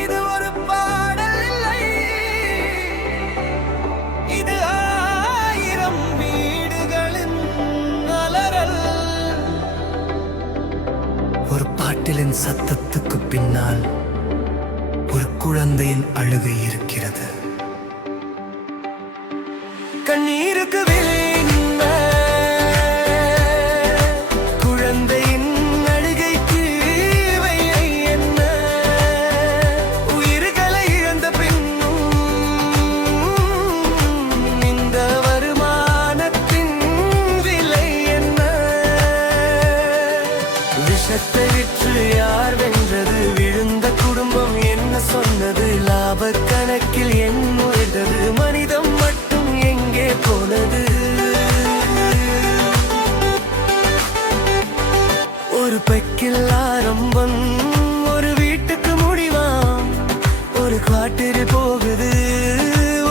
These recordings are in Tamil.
இது ஒரு பாடல் இல்லை, இது 1000 வீடுகளின் அலறல். ஒரு பாட்டிலின் சத்தத்துக்கு பின்னால் ஒரு குழந்தையின் அழுகை இருக்கிறது. கண்ணீருக்கு விளைந்த குழந்தையின் அழுகைக்கு இவை என்ன? உயிர்களை இழந்த பின்னும் இந்த வருமானத்தின் விலை என்ன? விஷத்தை விற்று யார் வென்றது? விழுந்த குடும்பம் என்ன சொன்னது? லாப கணக்கில் என் உயர்ந்தது, மனிதம் மட்டும் எங்கே போனது? ஒரு பெக்கில் ஆரம்பம், ஒரு வீட்டுக்கு முடிவாம். ஒரு காட்டில் போகுது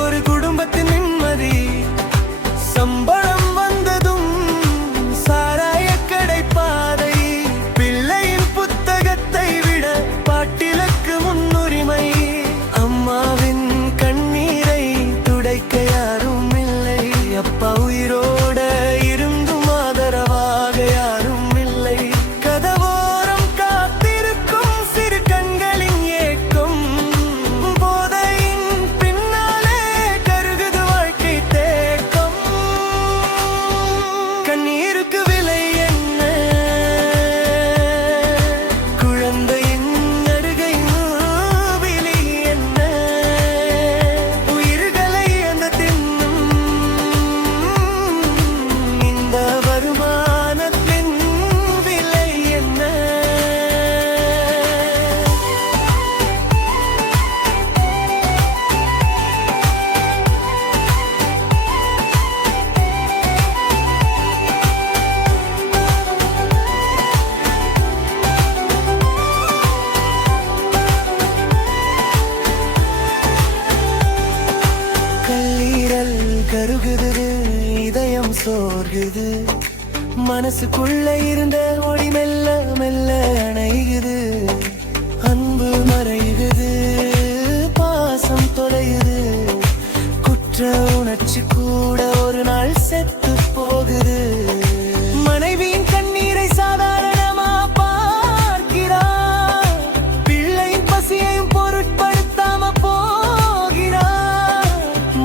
ஒரு குடும்பத்தின் நிம்மதி. சம்பளம் வந்ததும் சாராய கடை பாதை. பிள்ளையின் புத்தகத்தை விட பாட்டிலுக்கு முன்னுரிமை. அம்மாவின் கண்ணீரை துடைக்க யாரும் இல்லை. அப்பா உயிரோட இருந்தும் ஆதரவாக யாரும் இல்லை. கதவோரம் காத்திருக்கும் சிறு கண்களின் ஏக்கம். போதையின் பின்னாலே கருகுது வாழ்க்கை தேக்கம். கண்ணீருக்கு விலை என்ன? குழந்தையின் அழுகை விலை என்ன? உயிர்களை அந்த தின்னும் இந்த வருமானத்தின் விலை என்ன? கல்லீரல் கருகுது, இதயம் சோர்குது. மனசுக்குள்ள இருந்த ஒளி மெல்ல மெல்ல அணையுது. அன்பு மறையுது, பாசம் தொலையுது. குற்ற உணர்ச்சி கூட ஒரு நாள் செத்து போகுது. மனைவியின் கண்ணீரை சாதாரணமா பார்க்கிறார். பிள்ளையின் பசியையும் பொருட்படுத்தாம போகிறார்.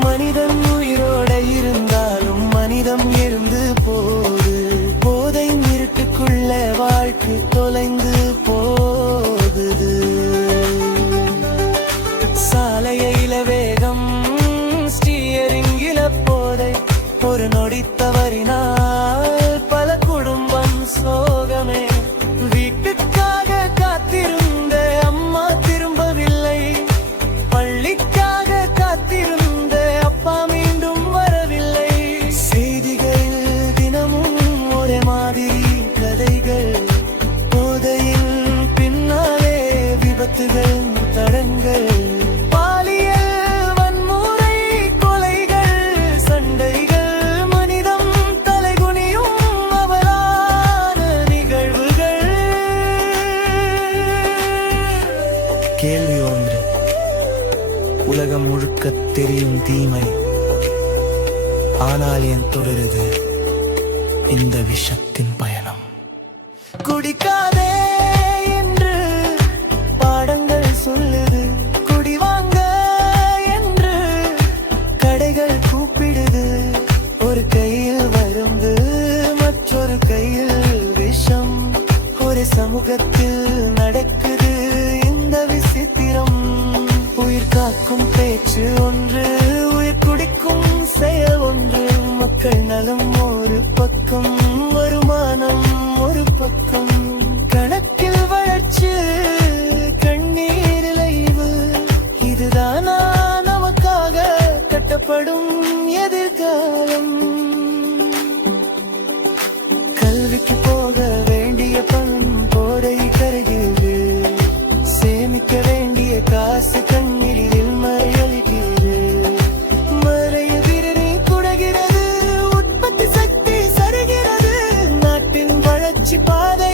மனிதன் உயிரோட இருந்தாலும் மனிதம் இருந்து போது. போதை இருட்டுக்குள்ள வாழ்க்கை தொலைந்து போகுது. சாலையில வேகம், ஸ்டீயரிங்கில போதை. ஒரு நொடி தவறினால் பல குடும்பம் சோகமே. வீட்டுக்காக காத்திருந்த அம்மா திரும்பவில்லை. பள்ளிக்காக காத்திருந்த அப்பா மீண்டும் வரவில்லை. செய்திகளில் தினமும் ஒரே மாதிரி கதைகள். போதையின் பின்னாலே விபத்துகள், தடங்கள். பாலியல் வன்முறை, கொலைகள், சண்டைகள். மனிதம் தலைகுனியும் அவலான நிகழ்வுகள். கேள்வி ஒன்று, உலகம் முழுக்க தெரியும் தீமை, ஆனால் ஏன் தொடருது இந்த விஷத்தின் பயணம்? குடிக்காதே என்று பாடங்கள் சொல்லுது. குடி வாங்க என்று கடைகள் கூப்பிடுது. ஒரு கையில் வருந்து, மற்றொரு கையில் விஷம். ஒரு சமூகத்தில் நடக்குது இந்த விசித்திரம். உயிர் காக்கும் பேச்சு ஒன்று, உயிர் குடிக்கும் செயல் ஒன்று. மக்கள் நலம் ஒரு பக்கம், வருமானம் ஒரு பக்கம். கணக்கில் வளர்ச்சி, கண்ணீர் இலைவு. இதுதானா நமக்காக கட்டப்படும் எதிர்காலம்? கல்விக்கு போக வேண்டிய பணம் போதை கருகிறது. சேமிக்க வேண்டிய காசு கண்ணீரில் மறையளிக்கிறது. மறைய குடைகிறது, உற்பத்தி சக்தி சரிகிறது. நாட்டின் வளர்ச்சி பாதை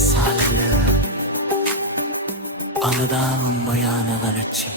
காசால் அல்ல, அதுதான் உண்மையான வளர்ச்சி.